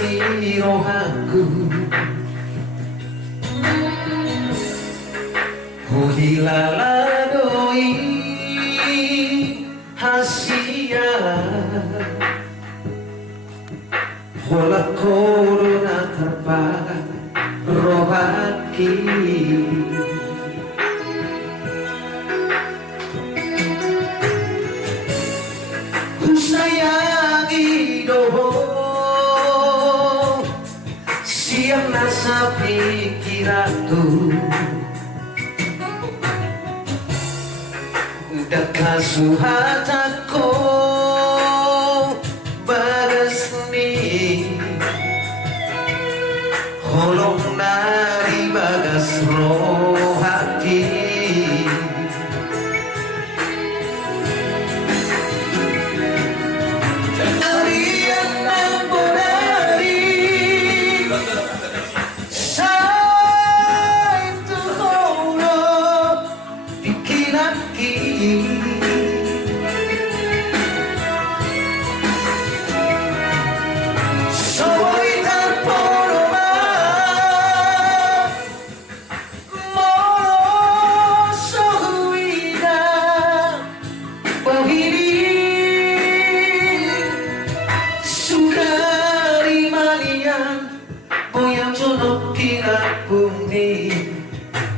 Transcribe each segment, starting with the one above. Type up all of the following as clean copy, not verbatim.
ni rohaku Hulilala doi hasia Hola corona tanpa rohaki Kusayangi doho siang nasa pikiranku Dakasuhat ako bagas ni Holong nari bagas rohati Arian nambonari Say to holo Pikinaki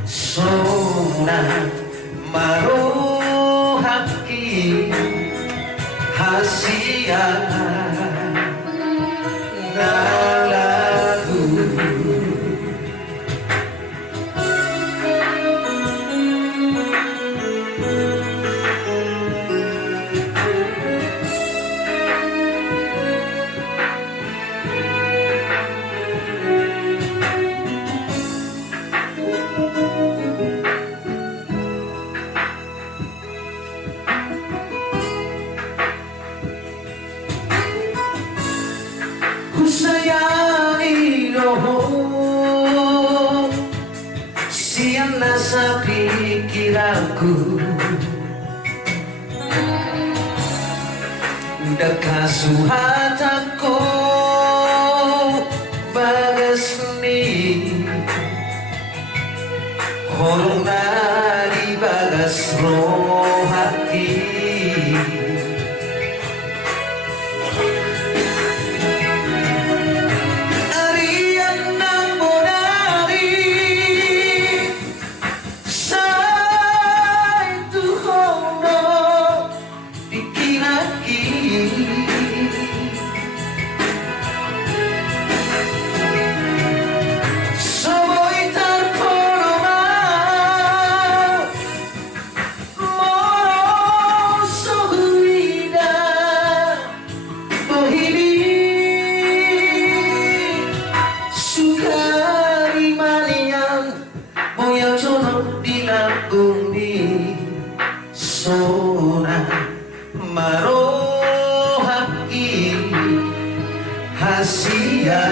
Sona marohaki hasia nalagu Kusayangi doho siang nasa pikiranku Dakasuhat ako bagas ni Holong nari bagas rohati Sona marohaki hasia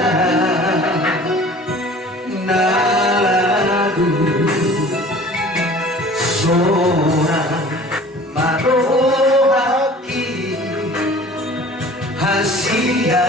nalagu Sona marohaki hasia